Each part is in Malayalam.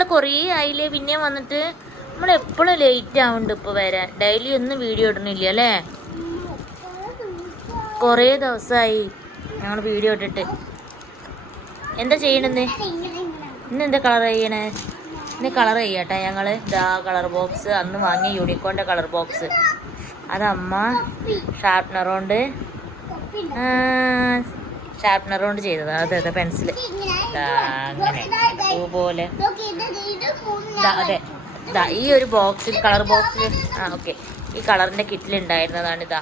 നമ്മൾ കുറേ ആയില്ലേ പിന്നെ വന്നിട്ട് നമ്മൾ എപ്പോഴും ലേറ്റ് ആവുന്നുണ്ട് ഇപ്പോൾ വരാൻ. ഡെയിലി ഒന്നും വീഡിയോ ഇടണില്ല അല്ലേ? കുറേ ദിവസമായി ഞങ്ങൾ വീഡിയോ ഇട്ടിട്ട്. എന്താ ചെയ്യണെന്ന്? ഇന്ന് എന്താ കളർ ചെയ്യണേ? ഇന്ന് കളർ ചെയ്യട്ടെ ഞങ്ങൾ. ഇതാ കളർ ബോക്സ്, അന്ന് വാങ്ങിയ യൂണിക്കോണിൻ്റെ കളർ ബോക്സ്. അതമ്മ ഷാർപ്നർ കൊണ്ട് ചെയ്തതാ. അതെ പെൻസിൽ അങ്ങനെ പൂ പോലെ. അതെ ഈ ഒരു ബോക്സിൽ, കളർ ബോക്സിൽ ഓക്കെ, ഈ കളറിൻ്റെ കിറ്റിലുണ്ടായിരുന്നതാണ് ഇതാ.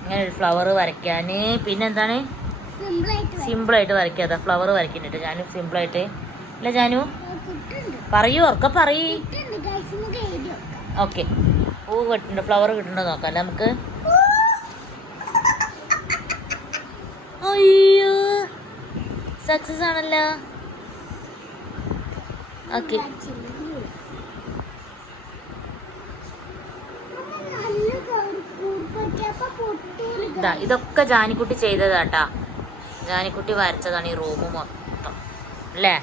ഇങ്ങനെ ഒരു ഫ്ലവർ വരയ്ക്കാൻ. പിന്നെന്താണ് സിമ്പിളായിട്ട് വരയ്ക്കുക. അതാ ഫ്ലവർ വരയ്ക്കുന്നുണ്ട് ജാനു, സിമ്പിളായിട്ട്. ഇല്ല ജാനു പറയൂ, ഒക്കെ പറയൂ. ഓക്കെ, പൂ കിട്ടുന്നുണ്ട്, ഫ്ലവർ കിട്ടുന്നുണ്ടോ നോക്കാം അല്ലേ നമുക്ക്. അയ്യോ സക്സസ് ആണല്ലോ. ഓക്കെ, ഇതൊക്കെ ജാനിക്കുട്ടി ചെയ്തതാട്ടാ. ജാനിക്കുട്ടി വരച്ചതാണ് ഈ റൂം മൊത്തം അല്ലേ?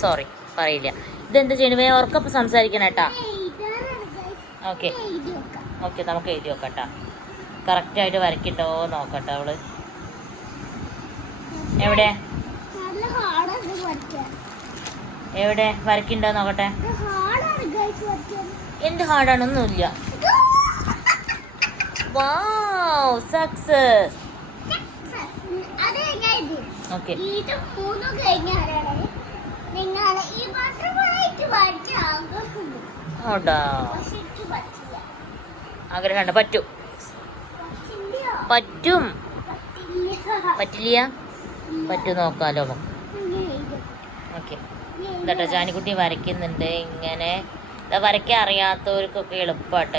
സോറി പറയില്ല. ഇതെന്താ ചെയ്യണേ? ഉറക്കപ്പം സംസാരിക്കണേട്ടാ. ഓക്കെ ഓക്കെ, നമുക്ക് എഴുതി നോക്കട്ടാ. കറക്റ്റായിട്ട് വരയ്ക്കട്ടോ നോക്കട്ടെ അവള്. എവിടെ എവിടെ വരയ്ക്കണ്ടോ നോക്കട്ടെ. എന്ത് ഹാർഡാണൊന്നുമില്ല. വാവ് സക്സസ്. ഓക്കെ, ആഗ്രഹമുണ്ട്. പറ്റും പറ്റും പറ്റില്ല, പറ്റും നോക്കാലോ നമുക്ക്. ഓക്കെ, എന്താട്ടോ ജാനിക്കുട്ടി വരയ്ക്കുന്നുണ്ട് ഇങ്ങനെ. വരയ്ക്കാൻ അറിയാത്തവർക്കൊക്കെ എളുപ്പമാട്ടോ.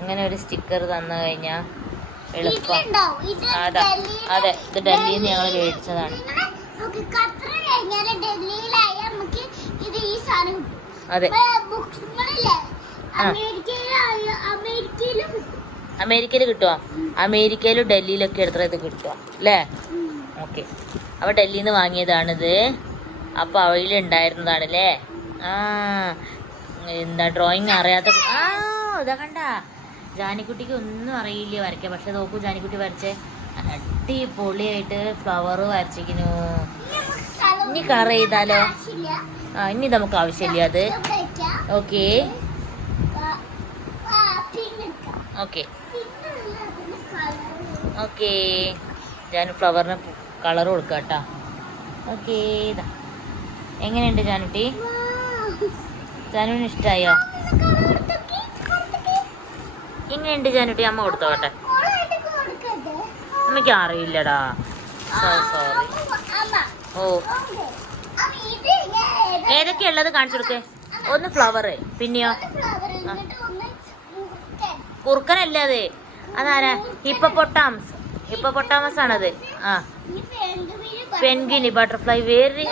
ഇങ്ങനെ ഒരു സ്റ്റിക്കർ തന്നു കഴിഞ്ഞാൽ എളുപ്പം. അതെ അതെ, ഇത് ഡൽഹിയിൽ നിന്ന് ഞങ്ങൾ മേടിച്ചതാണ്. അതെ, അമേരിക്കയിൽ കിട്ടുമോ? അമേരിക്കയിലും ഡൽഹിയിലൊക്കെ എടുത്ത ഇത് കിട്ടുമോ അല്ലേ? ഓക്കെ, അപ്പോൾ ഡൽഹിയിൽ നിന്ന് വാങ്ങിയതാണിത്. അപ്പോൾ അവയിലുണ്ടായിരുന്നതാണല്ലേ. എന്താ ഡ്രോയിങ് അറിയാത്ത ഇതാ കണ്ട. ജാനിക്കുട്ടിക്ക് ഒന്നും അറിയില്ല വരയ്ക്കാൻ. പക്ഷെ നോക്കൂ, ജാനിക്കുട്ടി വരച്ചേ അടിപൊളിയായിട്ട് ഫ്ലവർ വരച്ചിരിക്കുന്നു. ഇനി കളർ ചെയ്താലോ? ഇനി നമുക്ക് ആവശ്യമില്ല അത്. ഓക്കെ ഓക്കെ ഓക്കെ, ഞാൻ ഫ്ലവറിന് കളർ കൊടുക്കാം കേട്ടോ. ഓക്കെ, ഇതാ എങ്ങനെയുണ്ട് ജാനുട്ടി? ജാനുവിന് ഇഷ്ടമായോ? എങ്ങനെയുണ്ട് ജാനുട്ടി? അമ്മ കൊടുത്തോട്ടെ. അമ്മയ്ക്ക് അറിയില്ലടാ, സോറി. ഓ, ഏതൊക്കെയുള്ളത് കാണിച്ചു കൊടുക്കേ. ഒന്ന് ഫ്ലവർ, പിന്നെയോ കുറുക്കനല്ല അത്. അതാരാ? ഹിപ്പോപ്പൊട്ടാമസ് ആണത്. പെൻഗിനി, ബട്ടർഫ്ലൈ. വേറെ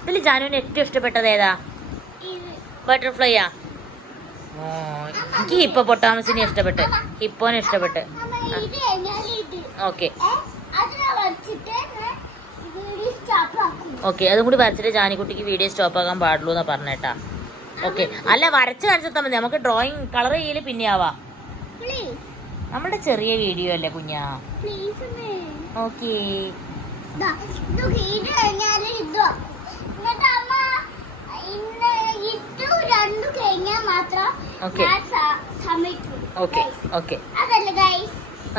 ഇതിൽ ജാനുവിന് ഏറ്റവും ഇഷ്ടപ്പെട്ടത് ഏതാ? ബട്ടർഫ്ലൈയാ? എനിക്ക് ഹിപ്പോപ്പൊട്ടാമസിനെ ഇഷ്ടപ്പെട്ട്, ഹിപ്പോനെ ഇഷ്ടപ്പെട്ട്. ഓക്കെ ഓക്കെ, അതും കൂടി വരച്ചിട്ട് ജാനിക്കുട്ടിക്ക് വീഡിയോ സ്റ്റോപ്പ് ആക്കാൻ പാടുള്ളൂ എന്നാ പറഞ്ഞേട്ടാ. ഓക്കെ, അല്ല വരച്ച് കാണിച്ചാൽ മതി. നമുക്ക് ഡ്രോയിങ് കളർ ചെയ്യല് പിന്നെ ആവാ. നമ്മളുടെ ചെറിയ വീഡിയോ അല്ലേ കുഞ്ഞാ? ഓക്കെ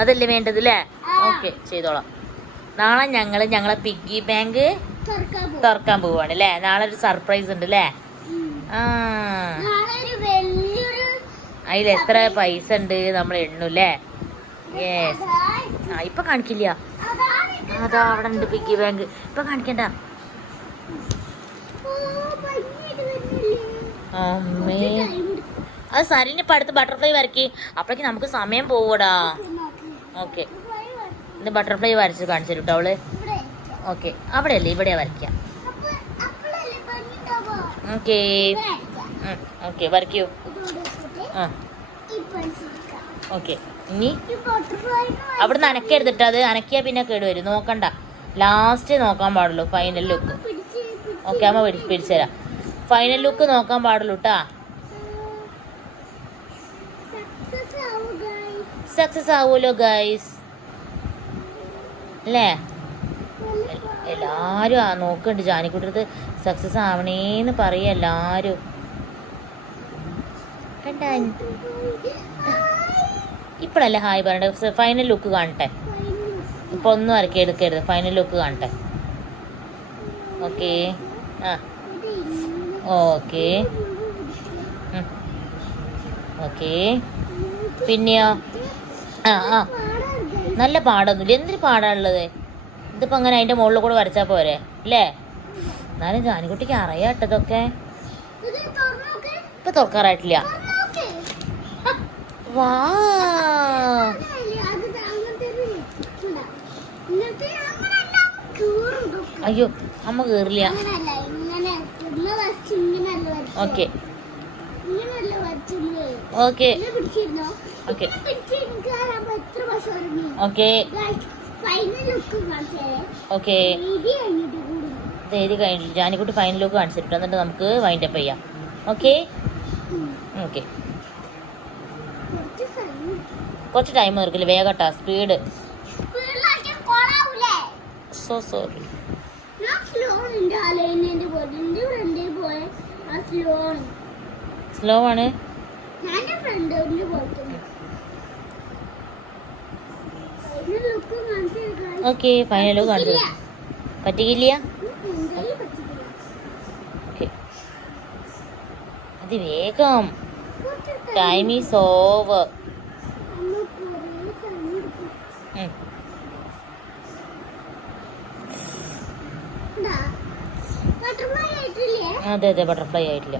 അതല്ലേ വേണ്ടത് അല്ലേ? ഓക്കെ, ചെയ്തോളാം. നാളെ ഞങ്ങളെ പിഗ്ഗി ബാങ്ക് തുറക്കാൻ പോവാണ് അല്ലേ? നാളെ ഒരു സർപ്രൈസ് ഉണ്ട് അല്ലേ? അതിൽ എത്ര പൈസ ഉണ്ട് നമ്മൾ എണ്ണൂല്ലേ? യെസ്. ഇപ്പൊ കാണിക്കില്ല. അതാ അവിടെ ഉണ്ട് പിഗ്ഗി ബാങ്ക്. ഇപ്പൊ കാണിക്കണ്ട. അമ്മേ, അത് സരിന് ഇപ്പം അടുത്ത് ബട്ടർഫ്ലൈ വരയ്ക്ക്. അപ്പോഴേക്ക് നമുക്ക് സമയം പോവൂടാ. ഓക്കെ, ഇന്ന് ബട്ടർഫ്ലൈ വരച്ച് കാണിച്ചു തരും കേട്ടോ അവള്. ഓക്കെ, അവിടെ അല്ലേ, ഇവിടെയാ വരയ്ക്കാം. Okay okay, വരയ്ക്കൂ. ഓക്കെ, ഇനി അവിടുന്ന് അനക്കരുതിട്ട്. അത് അനക്കിയാൽ പിന്നെ കേടുവരും. നോക്കണ്ട, ലാസ്റ്റ് നോക്കാൻ പാടുള്ളൂ ഫൈനൽ ലുക്ക്. ഓക്കെ അമ്മ പിടിച്ചു തരാം. ഫൈനൽ ലുക്ക് നോക്കാൻ പാടുള്ളൂ കേട്ടാ. സക്സസ് ആവുമല്ലോ ഗൈസ് അല്ലേ? എല്ലാരും നോക്കുന്നുണ്ട് ജാനിക്കുട്ടിയടുത്ത് സക്സസ് ആവണേന്ന് പറയാ എല്ലാരും. ഇപ്പഴല്ലേ ഹായ് പറയണ്ടേ? ഫൈനൽ ലുക്ക് കാണട്ടെ. ഇപ്പൊ ഒന്നും ഇറക്കി എടുക്കരുത്, ഫൈനൽ ലുക്ക് കാണട്ടെ. ഓക്കെ ആ ഓക്കെ ഓക്കെ. പിന്നെയോ? ആ ആ നല്ല പാടൊന്നുമില്ല. എന്തൊരു പാടാനുള്ളത്? ഇതിപ്പോൾ അങ്ങനെ അതിൻ്റെ മുകളിൽ കൂടെ വരച്ചാൽ പോരെ അല്ലേ? എന്നാലും ജാനിക്കുട്ടിക്ക് അറിയാട്ടോ ഇതൊക്കെ. ഇപ്പം തുറക്കാറായിട്ടില്ല. വാ അയ്യോ അമ്മ കേറില്ല. Okay okay okay okay okay. എഴുതി കഴിഞ്ഞിട്ട് ജാനിക്കുട്ടി ഫൈനൽ ലുക്ക് കാണിച്ചിട്ട് എന്നിട്ട് നമുക്ക് വൈൻഡപ്പ് ചെയ്യാം. Okay okay. കുറച്ച് ടൈം നിർക്കില്ല, വേഗട്ടാ സ്പീഡ്. So sorry. സ്ലോ ആണ്. ഓക്കെ ഫൈനൽ ലുക്ക് കാണിച്ചു. പറ്റിക്കില്ല. ഓക്കെ അത് വേഗം. Time is over. അതെ അതെ ബട്ടർഫ്ലൈ ആയിട്ടില്ല.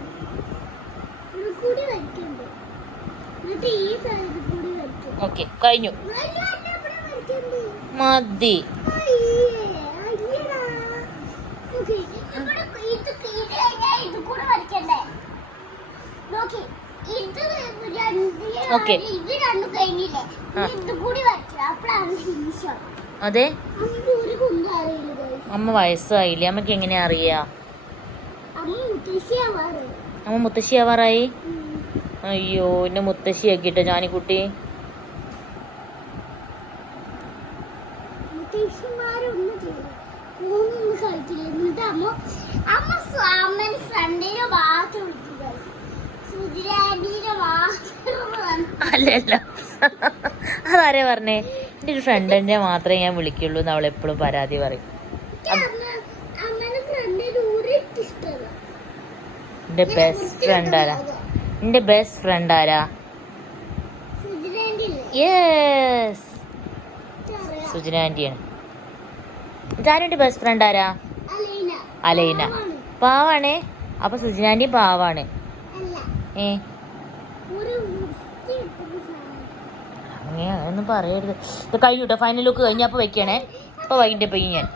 ഓക്കെ കഴിഞ്ഞു. മതി. ഓക്കെ അതെ അമ്മ വയസ്സായില്ലേ? അമ്മക്ക് എങ്ങനെയാ അറിയാ? അമ്മ മുത്തശ്ശി ആവാറായി. അയ്യോ എന്നെ മുത്തശ്ശി ആക്കിട്ടോ ജാനിക്കുട്ടി. അല്ലല്ല അതാരേ പറഞ്ഞേ? എൻ്റെ ഒരു ഫ്രണ്ടിനെ മാത്രമേ ഞാൻ വിളിക്കുള്ളൂ എന്ന് അവളെപ്പോഴും പരാതി പറയും. എൻ്റെ ബെസ്റ്റ് ഫ്രണ്ട് ആരാ? എൻ്റെ ബെസ്റ്റ് ഫ്രണ്ട് ആരാ? യെസ് സുജന ആൻറ്റിയാണ്. ജാനുവിൻ്റെ ബെസ്റ്റ് ഫ്രണ്ട് ആരാ? അലൈന. പാവാണേ. അപ്പൊ സുജന ആൻറ്റി പാവാണ്. അങ്ങനെയൊന്നും പറയരുത്. ഇത് കഴിഞ്ഞു കേട്ടോ. ഫൈനൽ ലുക്ക് കഴിഞ്ഞപ്പോ വെക്കണേ. ഇപ്പൊ വൈകിട്ട് പോയി ഞാൻ.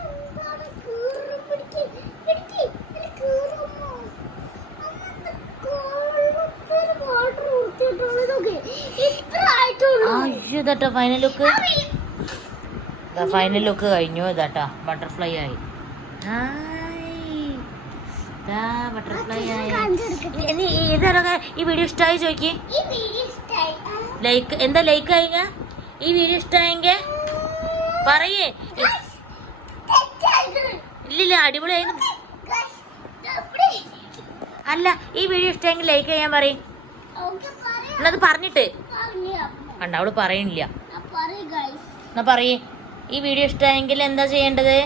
അയ്യോ ഇതാട്ടോ ഫൈനൽ ലുക്ക്. ഫൈനൽ ലുക്ക് കഴിഞ്ഞു. ഇതാട്ടോ ബട്ടർഫ്ലൈ ആയി. ബട്ടർഫ്ലൈ ആയി. ഇതാരൊക്കെ ഈ വീഡിയോ ഇഷ്ടമായി ചോദിക്ക്. ലൈക്ക് എന്താ ലൈക്ക് കഴിഞ്ഞ ഈ വീഡിയോ ഇഷ്ടമായെങ്കിൽ പറയേ. ഇല്ലില്ല അടിപൊളിയായി. അല്ല ഈ വീഡിയോ ഇഷ്ടമായെങ്കിൽ ലൈക്ക് ചെയ്യാൻ പറയും. എന്നത് പറഞ്ഞിട്ട് കണ്ട അവള് പറയണില്ല. എന്നാ പറയേ ഈ വീഡിയോ ഇഷ്ടമായെങ്കിൽ എന്താ ചെയ്യേണ്ടത്?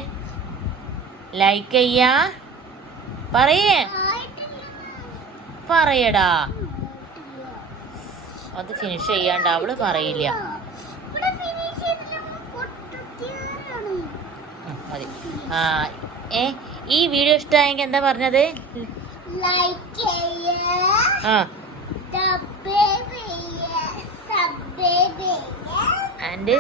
ലൈക്ക് ചെയ്യാ പറയേ. പറയടാ. അത് ഫിനിഷ് ചെയ്യാണ്ട് അവള് പറയില്ല. മതി. ഈ വീഡിയോ ഇഷ്ടമായെങ്കിൽ എന്താ പറഞ്ഞത്? ആൻഡ്